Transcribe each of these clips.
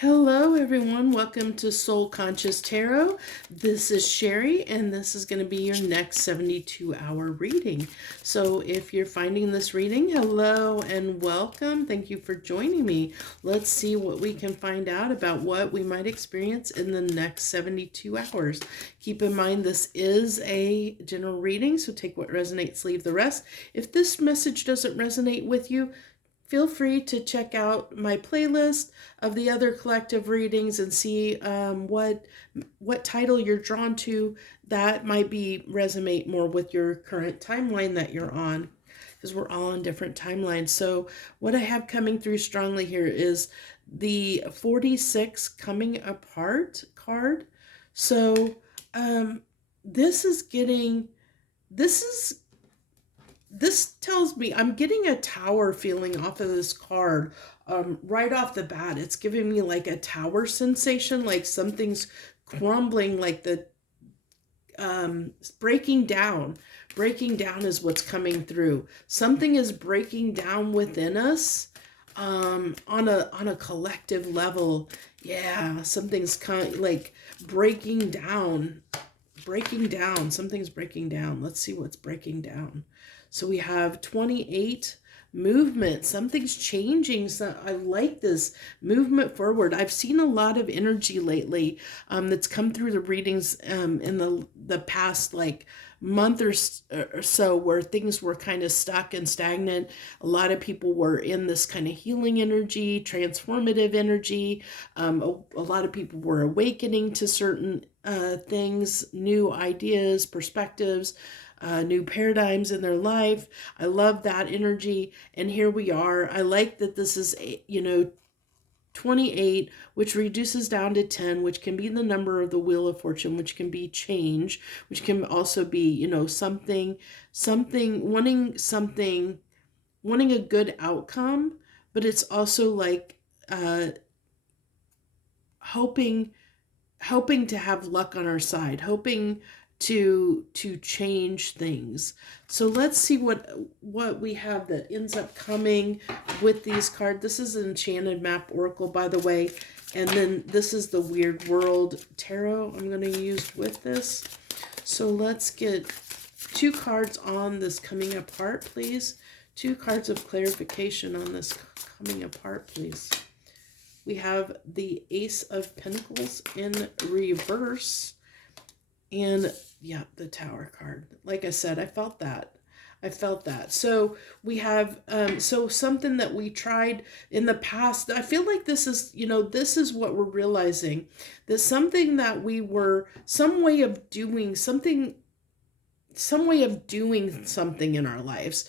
Hello, everyone. Welcome to Soul Conscious Tarot. This is Sherry, and this is going to be your next 72-hour reading. So if you're finding this reading, hello and welcome. Thank you for joining me. Let's see what we can find out about what we might experience in the next 72 hours. Keep in mind, this is a general reading, so take what resonates, leave the rest. If this message doesn't resonate with you, feel free to check out my playlist of the other collective readings and see what title you're drawn to that might be resonate more with your current timeline that you're on, because we're all on different timelines. So what I have coming through strongly here is the 46 coming apart card. So this tells me I'm getting a tower feeling off of this card right off the bat. It's giving me like a tower sensation, like something's crumbling, like the breaking down. Breaking down is what's coming through. Something is breaking down within us on a collective level. Yeah, something's kind of like breaking down. Something's breaking down. Let's see what's breaking down. So we have 28 movement. Something's changing. So I like this movement forward. I've seen a lot of energy lately that's come through the readings in the past like month or so, where things were kind of stuck and stagnant. A lot of people were in this kind of healing energy, transformative energy. A lot of people were awakening to certain things, new ideas, perspectives, new paradigms in their life. I love that energy. And here we are. I like that this is, 28, which reduces down to 10, which can be the number of the Wheel of Fortune, which can be change, which can also be, wanting a good outcome, but it's also like hoping to have luck on our side, hoping to change things. So let's see what we have that ends up coming with these cards. This is an Enchanted Map Oracle, by the way, and then this is the Weird World Tarot I'm going to use with this. So let's get 2 cards on this coming apart, please. 2 cards of clarification on this coming apart, please. We have the Ace of Pentacles in reverse. And yeah, the Tower card. Like I said, I felt that. So we have, so something that we tried in the past. I feel like this is, this is what we're realizing. That something that we were, some way of doing something in our lives,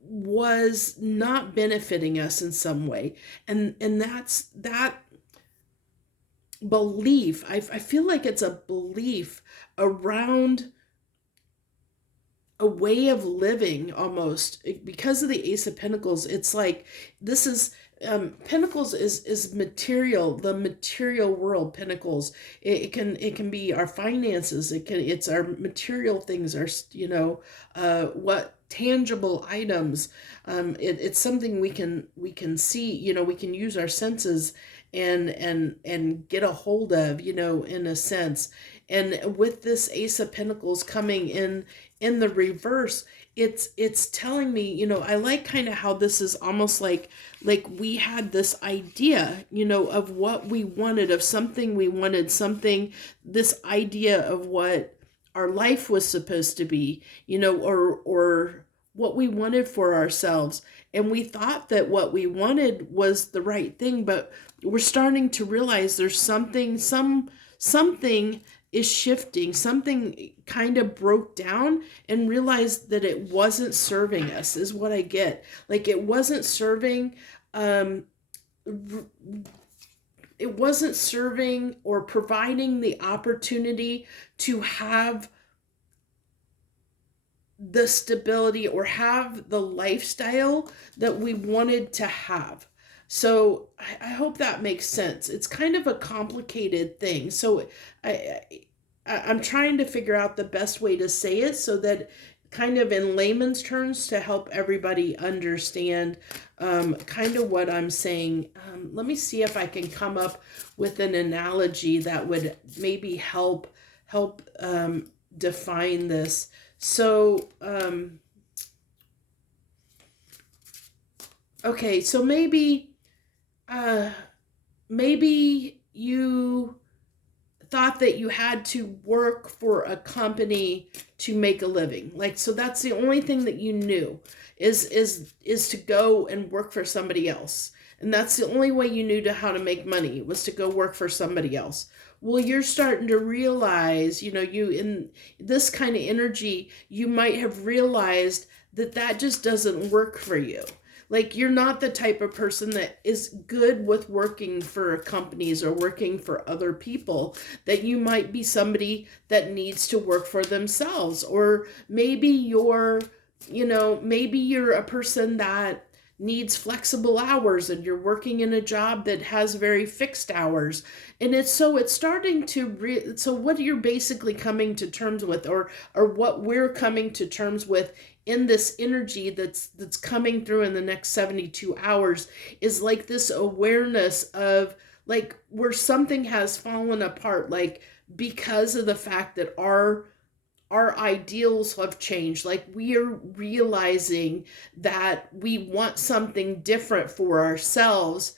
was not benefiting us in some way. And that's that belief. I feel like it's a belief around a way of living, almost, because of the Ace of Pentacles. It's like this is Pentacles is material, the material world. Pentacles, it can be our finances, it's our material things, our what tangible items. It's something we can see, we can use our senses and get a hold of, in a sense. And with this Ace of Pentacles coming in the reverse, it's telling me, I like kind of how this is almost like we had this idea, of what we wanted, of something we wanted, this idea of what our life was supposed to be, or what we wanted for ourselves. And we thought that what we wanted was the right thing, but we're starting to realize there's something is shifting. Something kind of broke down and realized that it wasn't serving us, is what I get. Like it wasn't serving, or providing the opportunity to have the stability or have the lifestyle that we wanted to have. So I hope that makes sense. It's kind of a complicated thing. So I'm trying to figure out the best way to say it so that kind of in layman's terms to help everybody understand kind of what I'm saying. Let me see if I can come up with an analogy that would maybe help define this. So okay, so uh, maybe you thought that you had to work for a company to make a living. Like, so that's the only thing that you knew is to go and work for somebody else. And that's the only way you knew how to make money, was to go work for somebody else. Well, you're starting to realize, you in this kind of energy, you might have realized that that just doesn't work for you. Like, you're not the type of person that is good with working for companies or working for other people, that you might be somebody that needs to work for themselves. Or maybe you're a person that needs flexible hours and you're working in a job that has very fixed hours. And it's starting to so what you're basically coming to terms with, or what we're coming to terms with in this energy that's coming through in the next 72 hours, is like this awareness of, like, where something has fallen apart, like, because of the fact that our ideals have changed. Like, we are realizing that we want something different for ourselves,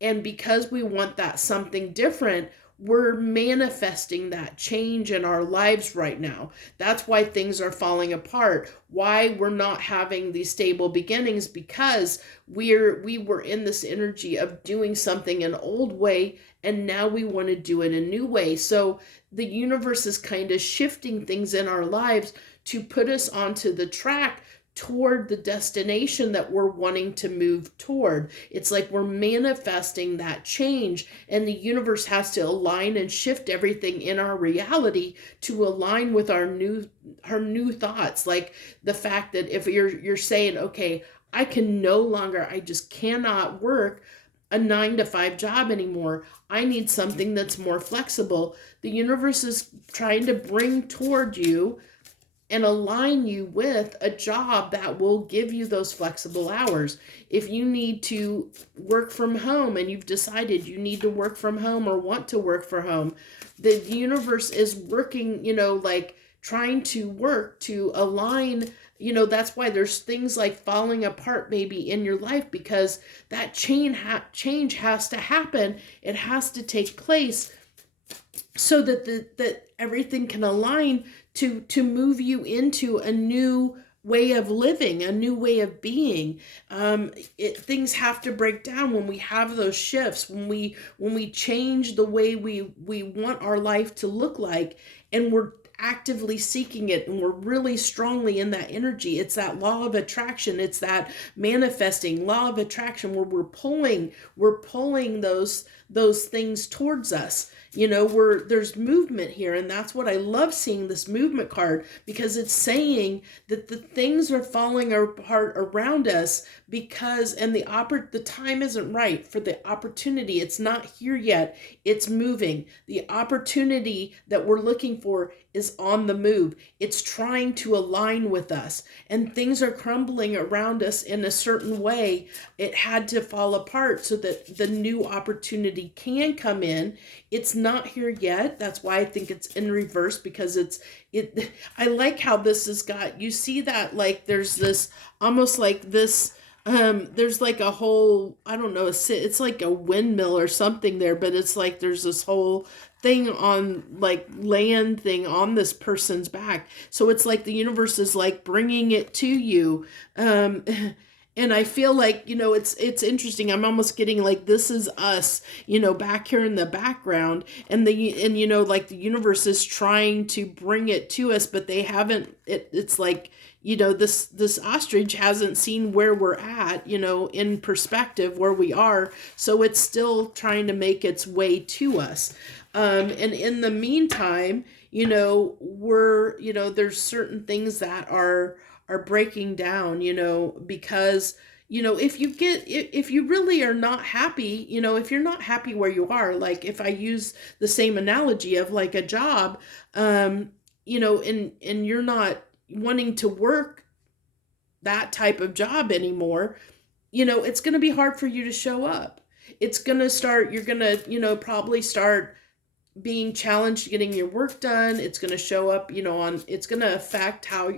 and because we want that something different, we're manifesting that change in our lives right now. That's why things are falling apart, why we're not having these stable beginnings, because we were in this energy of doing something an old way, and now we want to do it a new way. So the universe is kind of shifting things in our lives to put us onto the track toward the destination that we're wanting to move toward. It's like we're manifesting that change, and the universe has to align and shift everything in our reality to align with our new thoughts. Like, the fact that if you're saying, okay, I just cannot work a 9 to 5 job anymore. I need something that's more flexible. The universe is trying to bring toward you and align you with a job that will give you those flexible hours. If you need to work from home and you've decided you need to work from home or want to work from home, the universe is working, like, trying to work to align. That's why there's things like falling apart maybe in your life, because that change has to happen. It has to take place so that everything can align to move you into a new way of living, a new way of being. Things have to break down when we have those shifts, when we change the way we want our life to look like, and we're actively seeking it, and we're really strongly in that energy. It's that law of attraction. It's that manifesting law of attraction, where we're pulling those things towards us. There's movement here, and that's what I love seeing this movement card, because it's saying that the things are falling apart around us, because the time isn't right for the opportunity. It's not here yet. It's moving. The opportunity that we're looking for is on the move. It's trying to align with us, and things are crumbling around us in a certain way. It had to fall apart so that the new opportunity can come in. It's not here yet. That's why I think it's in reverse, because I like how this has got, you see that, like, there's this almost like this, there's like a whole, I don't know, it's like a windmill or something there, but it's like there's this whole thing on, like, land thing on this person's back. So it's like the universe is like bringing it to you. And I feel like, it's interesting. I'm almost getting like, this is us, back here in the background, and like the universe is trying to bring it to us, but they haven't. It's like, this ostrich hasn't seen where we're at, in perspective where we are, so it's still trying to make its way to us. And in the meantime, there's certain things that are breaking down, because if you really are not happy, if you're not happy where you are, like, if I use the same analogy of like a job, and you're not wanting to work that type of job anymore, it's going to be hard for you to show up. It's going to start, you're going to, probably start being challenged getting your work done. It's going to show up, it's going to affect how,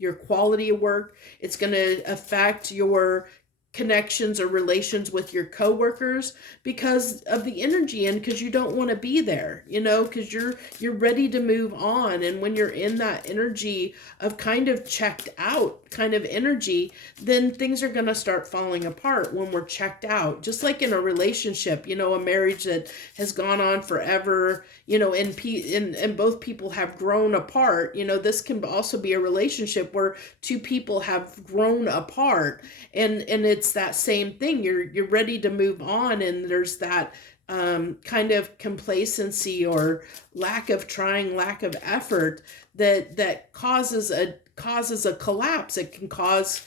your quality of work. It's going to affect your connections or relations with your coworkers because of the energy and because you don't want to be there, because you're ready to move on. And when you're in that energy of kind of checked out kind of energy, then things are going to start falling apart when we're checked out. Just like in a relationship, a marriage that has gone on forever, and both people have grown apart. This can also be a relationship where two people have grown apart, and it's that same thing. You're ready to move on, and there's that kind of complacency or lack of trying, lack of effort that causes a collapse. It can cause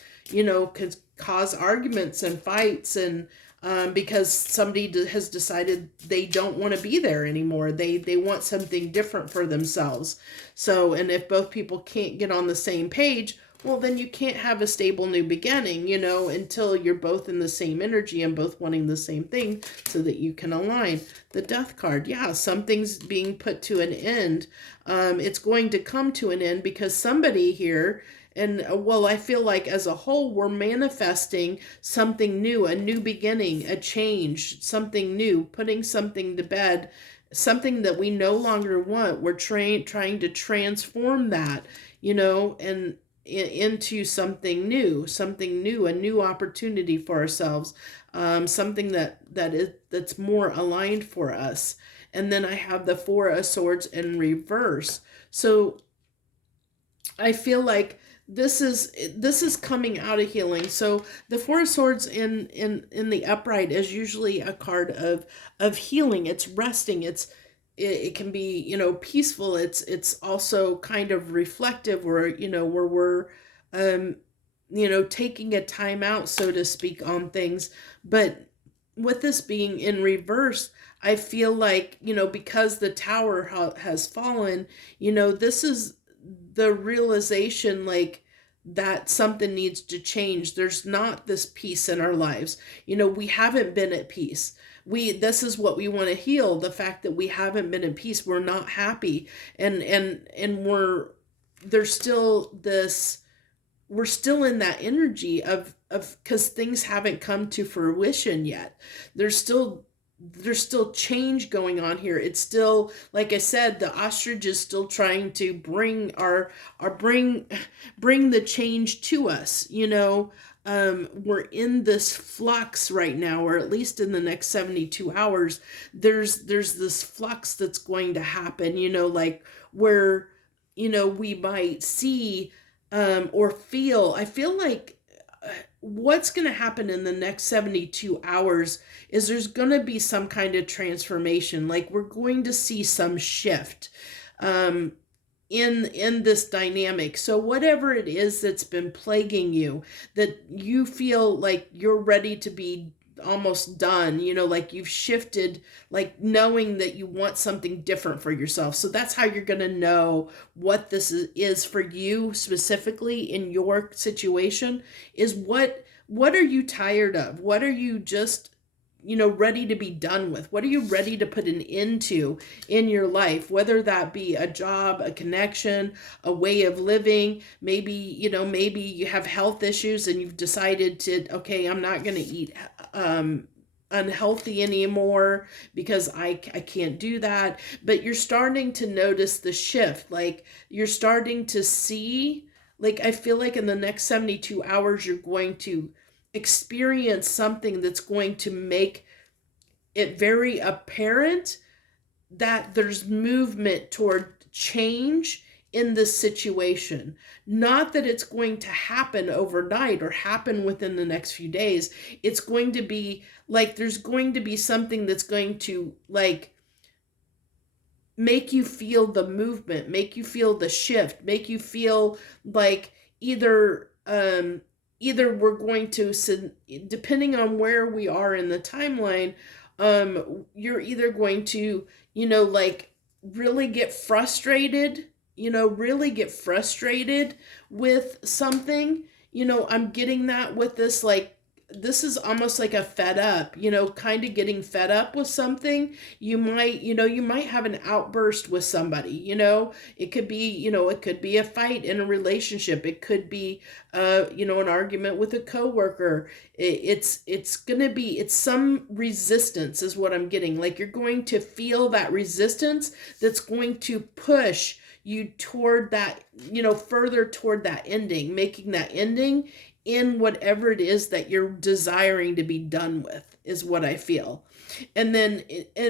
arguments and fights, and because somebody has decided they don't want to be there anymore. They want something different for themselves. So, and if both people can't get on the same page, well, then you can't have a stable new beginning, until you're both in the same energy and both wanting the same thing so that you can align. The Death card, yeah, something's being put to an end. It's going to come to an end because somebody here, and well, I feel like as a whole, we're manifesting something new, a new beginning, a change, something new, putting something to bed, something that we no longer want. We're trying to transform that, and into something new, a new opportunity for ourselves, something that's more aligned for us. And then I have the Four of Swords in reverse. So I feel like this is coming out of healing. So the Four of Swords in the upright is usually a card of healing. It's resting. It can be, peaceful. It's also kind of reflective, where where we're taking a time out, so to speak, on things. But with this being in reverse, I feel like, because the tower has fallen, this is the realization, like, that something needs to change. There's not this peace in our lives. We haven't been at peace. This is what we want to heal, the fact that we haven't been at peace. We're not happy, and there's still this, we're still in that energy of because things haven't come to fruition yet. There's still change going on here. It's still, like I said, the ostrich is still trying to bring bring the change to us. We're in this flux right now, or at least in the next 72 hours, there's this flux that's going to happen, like where, we might see, or feel, I feel like what's going to happen in the next 72 hours is there's going to be some kind of transformation. Like, we're going to see some shift in this dynamic. So whatever it is that's been plaguing you, that you feel like you're ready to be almost done, like you've shifted, like knowing that you want something different for yourself. So that's how you're going to know what this is for you specifically in your situation, is what are you tired of? What are you just ready to be done with? What are you ready to put an end to in your life? Whether that be a job, a connection, a way of living. Maybe, maybe you have health issues and you've decided to, okay, I'm not going to eat unhealthy anymore because I can't do that. But you're starting to notice the shift. Like, you're starting to see, like, I feel like in the next 72 hours, you're going to experience something that's going to make it very apparent that there's movement toward change in this situation. Not that it's going to happen overnight or happen within the next few days. It's going to be like, there's going to be something that's going to, like, make you feel the movement, make you feel the shift, make you feel like either we're going to, depending on where we are in the timeline, you're either going to, like, really get frustrated really get frustrated with something. I'm getting that with this, like, this is almost like a fed up, kind of getting fed up with something. You might have an outburst with somebody. It could be a fight in a relationship. It could be, an argument with a coworker. It's some resistance is what I'm getting. Like, you're going to feel that resistance that's going to push you toward that, further toward that ending, making that ending in whatever it is that you're desiring to be done with, is what I feel. And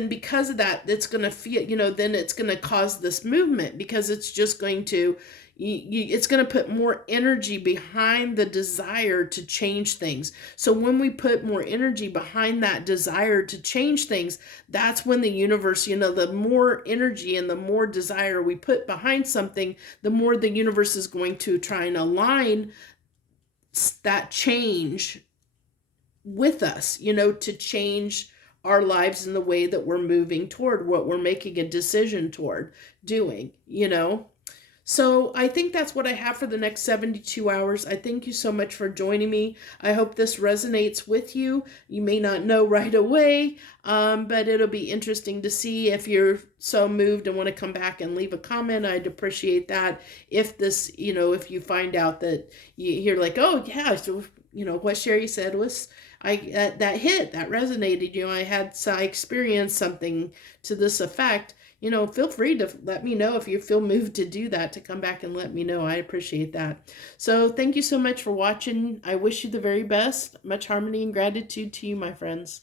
because of that, it's going to feel, then it's going to cause this movement, because it's just going to, it's going to put more energy behind the desire to change things. So when we put more energy behind that desire to change things, that's when the universe, the more energy and the more desire we put behind something, the more the universe is going to try and align that change with us, to change our lives in the way that we're moving toward what we're making a decision toward doing. So I think that's what I have for the next 72 hours. I thank you so much for joining me. I hope this resonates with you. You may not know right away, but it'll be interesting to see. If you're so moved and want to come back and leave a comment, I'd appreciate that. If you find out that you're like, oh yeah, so what Sherry said was, that hit, that resonated. I experienced something to this effect. Feel free to let me know if you feel moved to do that, to come back and let me know. I appreciate that. So thank you so much for watching. I wish you the very best. Much harmony and gratitude to you, my friends.